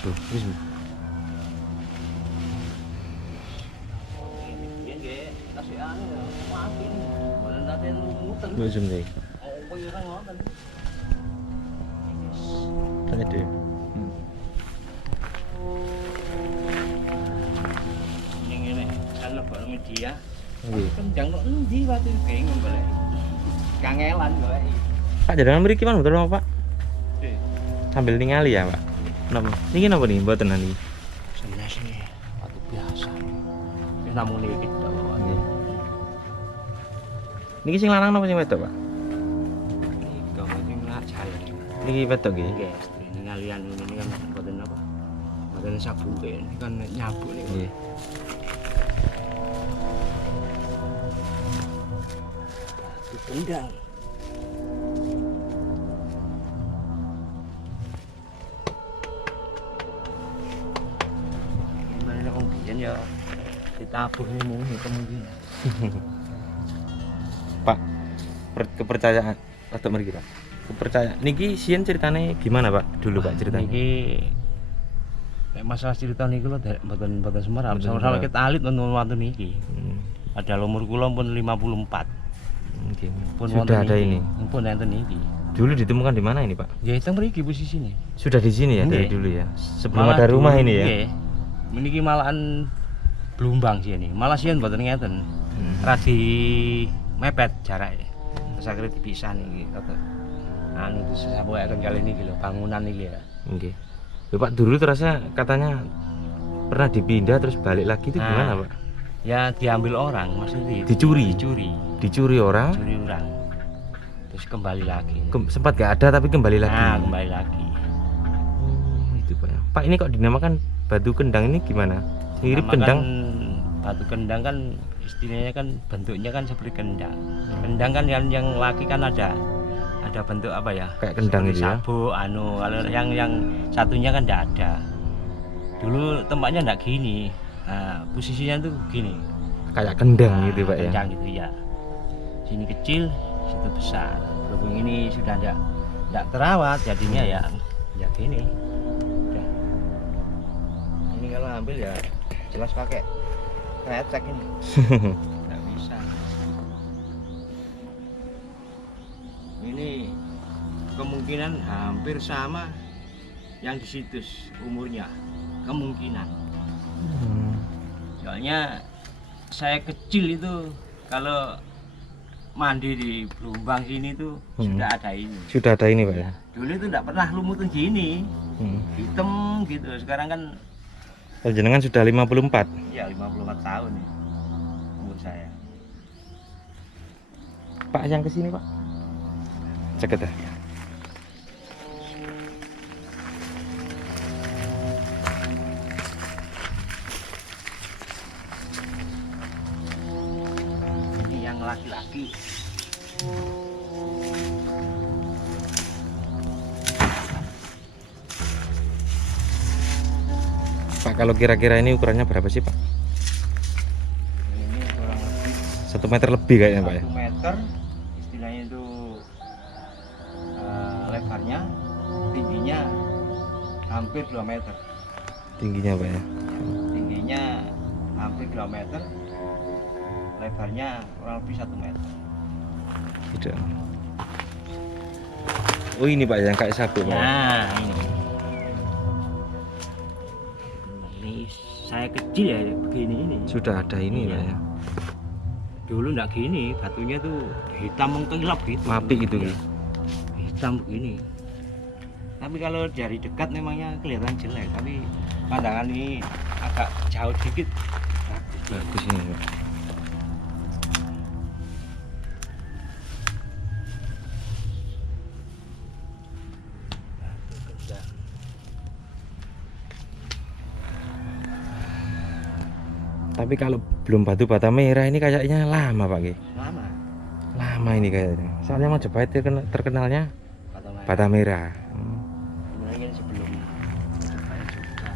Tuh, wis. Mbok zoom deh. Tanya deh. Ini kan lebok media. Nggih. Kendang kok endi watu bingung golek. Kangelan golek. Pak jaringan mriki man betul Pak? Nggih. Sambil ningali ya, Pak. Napa? Niki napa nih mboten niki? Jelas nih, watu biasa. Wis namung iki tok. Nggih. Niki sing lanang napa sing wedok, Pak? Iki kok sing ngajari. Niki wedok nggih. Nggih, ini ngalian ini kan mboten apa? Mboten sabuke, ini kan nyabuk niku. Nggih. Kendang. Gimana kok biyen ya ditabuh ini mungkin kemungkinan. Pak, kepercayaan atau mriki, Pak. Kepercayaan. Niki sien ceritane gimana, Pak? Dulu, Pak, ceritanya. Niki nek masalah cerita niku lho mboten semerap. Mboten Sama-sama semerap. kita alit nonton watu niki. Ada umur kula pun 54. Oke. Pun Sudah ada ini. Pun enten niki. Dulu ditemukan di mana ini, Pak? Ya itu mriki posisine. Sudah di sini ya dari Nggih. dulu ya. Sebelum ada rumah ini ya. Nggih. Meniki malahan Blumbang sih ini. Malah sih mboten ngeten. Radi mepet jarake. Terus akhirnya dipisah niki. Anu terus sampai kali niki lho bangunan niki ya. Oke. Loh, Pak, dulu terasa katanya pernah dipindah terus balik lagi itu gimana, Pak? Ya diambil orang maksudnya. Dicuri? Dicuri orang. Dicuri orang. Terus kembali lagi. Sempat gak ada tapi kembali lagi. Nah, kembali lagi. Itu Pak. Pak, ini kok dinamakan batu kendang ini gimana? Mirip Nama kendang. kan batu kendang kan istilahnya kan bentuknya kan seperti kendang. Kendang kan yang laki kan ada bentuk apa ya? Kayak kendang Seperti itu ya. sabuk, kalau yang satunya kan tidak ada. Dulu tempatnya enggak gini. Nah, posisinya tuh gini. Kayak kendang gitu, Pak ya. Kendang gitu ya. Sini kecil, situ besar. Berhubung ini sudah enggak terawat jadinya ya gini. Udah. Ini kalau ambil ya jelas pakai krecek ini. Enggak bisa. Ini kemungkinan hampir sama yang di situs umurnya. Kemungkinan. Soalnya saya kecil itu kalau mandi di Blumbang sini tuh sudah ada ini. Sudah ada ini, Pak ya. Dulu itu enggak pernah lumutin gini. Hitam gitu. Sekarang kan Jenengan sudah 54. ya 54 tahun nih umur saya. Pak, yang ke sini, Pak. Ceket ya. Ini yang laki-laki. Pak, kalau kira-kira ini ukurannya berapa sih, Pak? Ini kurang lebih 1 meter lebih kayaknya, Pak ya. 1 meter. Istilahnya itu lebarnya, tingginya hampir 2 meter. Tingginya, Pak ya. Tingginya hampir 2 meter, lebarnya kurang lebih 1 meter. Tidak. Oh, ini Pak yang kayak sabuk, Pak. Nah, ini saya kecil ya begini ini. Sudah ada ini, Iya. Pak ya. Dulu enggak gini, batunya tuh hitam mengkilap gitu. Api gitu, Iya. Ki. Hitam begini. Tapi kalau dari dekat memangnya kelihatan jelek, tapi pandangan ini agak jauh dikit. Bagus ini, Pak. Tapi kalau belum batu bata merah ini kayaknya lama, Pak Ki. Lama. Lama ini kayaknya. Soalnya Majapahit terkenalnya Bata bata merah. Sebenarnya kan sebelum Majapahit juga.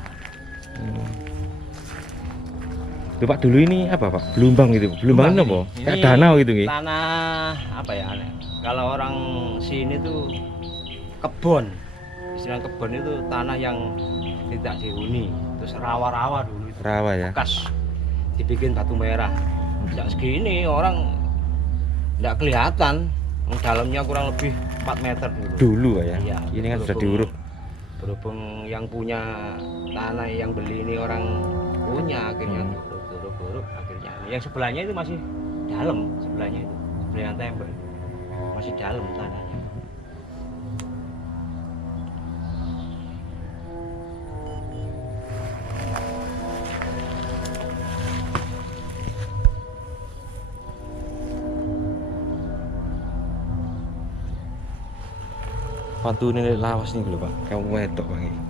Loh, Pak, dulu ini apa, Pak? Blumbang gitu. Blumbang ini apa? Kayak danau gitu, Ki. Tanah apa ya? Kalau orang sini tuh kebon. Istilah kebon itu tanah yang tidak dihuni. Terus rawa-rawa dulu itu. Rawa ya. Bekas dibikin batu merah. Sejak segini orang tidak kelihatan. Dalamnya kurang lebih 4 meter dulu. Dulu Pak ya. Iya, Ini kan sudah diuruk. Berhubung yang punya tanah yang beli ini orang punya, akhirnya diuruk akhirnya. Yang sebelahnya itu masih dalam, sebelahnya itu sebelah yang tembok masih dalam tanahnya. Pantu ini lawas nih lho Pak. Kamu wedok Pak iki.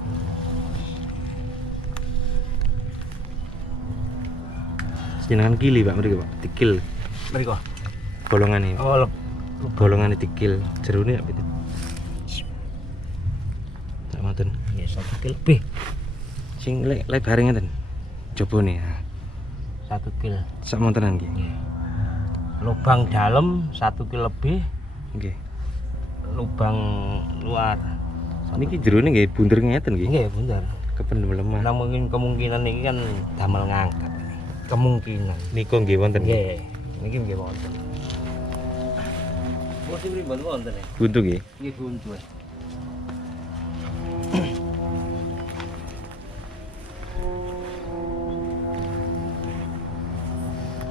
Jenengan kili Pak mriki Pak. Dikil Mriko. bolongan ini. Oh, Bolongan ini dikil. Jerone apa itu? Tak ngoten. ya 1 kilo lebih. Sing lebar ngeten. Coba nih. 1 kilo. Sak montenan iki. Lubang dalam 1 kilo lebih, Nggih. lubang luar. Niki jerone nggih bunder ngeten nggih. Nggih, bener. Kependem lemah. Namun kemungkinan ini kan damel ngangkat. Kemungkinan. Niko nggih wonten. Nggih, niki nggih wonten. Mesti pripun wonten ya? Buntu nggih. Nggih buntu.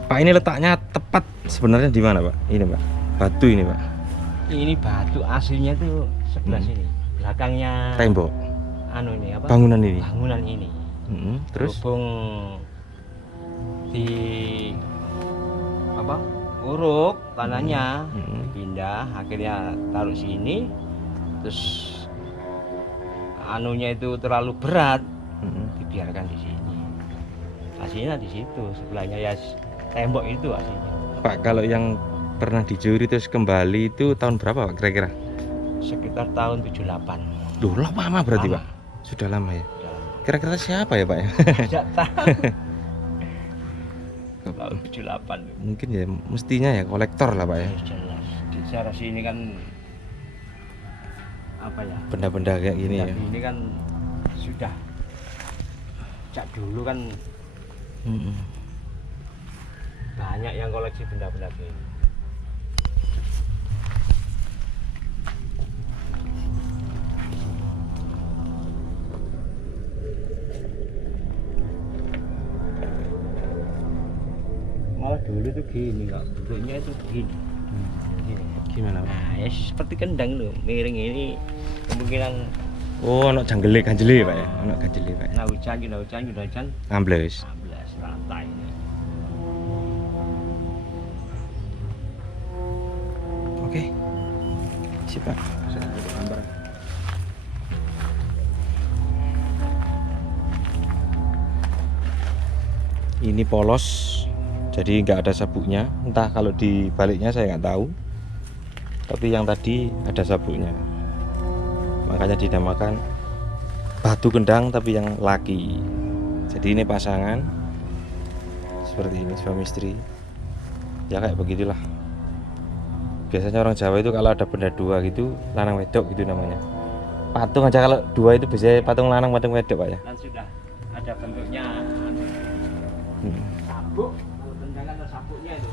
Pak ini letaknya tepat sebenarnya di mana Pak? Ini Pak. Batu ini Pak. Ini batu aslinya tuh sebelah sini. Belakangnya Tembok. anu ini apa? Bangunan ini. Bangunan ini. Terus Berhubung di apa? Uruk tanahnya, pindah akhirnya taruh sini. Terus anunya itu terlalu berat, dibiarkan di sini. Aslinya di situ, sebelahnya ya tembok itu aslinya. Pak, kalau yang pernah dicuri terus kembali itu tahun berapa Pak kira-kira? Sekitar tahun 78. Duh, lama berarti Lama. Pak. Sudah lama ya. Sudah lama. Kira-kira siapa ya Pak ya? Tidak tahu. Tahun 78 tuh. Mungkin ya mestinya ya kolektor lah Pak ya. Jelas. Di daerah sini kan apa ya? Benda-benda kayak gini ya. Ini kan sudah sejak dulu kan banyak yang koleksi benda-benda ini. Malah dulu tuh gini kak, bentuknya itu gini. Gini. Gimana Pak? Nah, ya seperti kendang loh, miring ini kemungkinan Oh, anak janggele ganjele Pak ya. Anak ganjele Pak. nah hujan, Ambles. 16 rata ini. Oke. Sip Pak. Saya ambil gambar. Ini polos, jadi nggak ada sabuknya. Entah kalau di baliknya saya nggak tahu. Tapi yang tadi ada sabuknya. Makanya dinamakan batu kendang tapi yang laki. Jadi ini pasangan seperti ini, suami istri. Ya kayak begitulah. Biasanya orang Jawa itu kalau ada benda dua gitu, lanang wedok gitu namanya. Patung aja kalau dua itu biasanya patung lanang patung wedok Pak ya. Dan sudah ada bentuknya sabuk, kalau kendang ada sabuknya itu.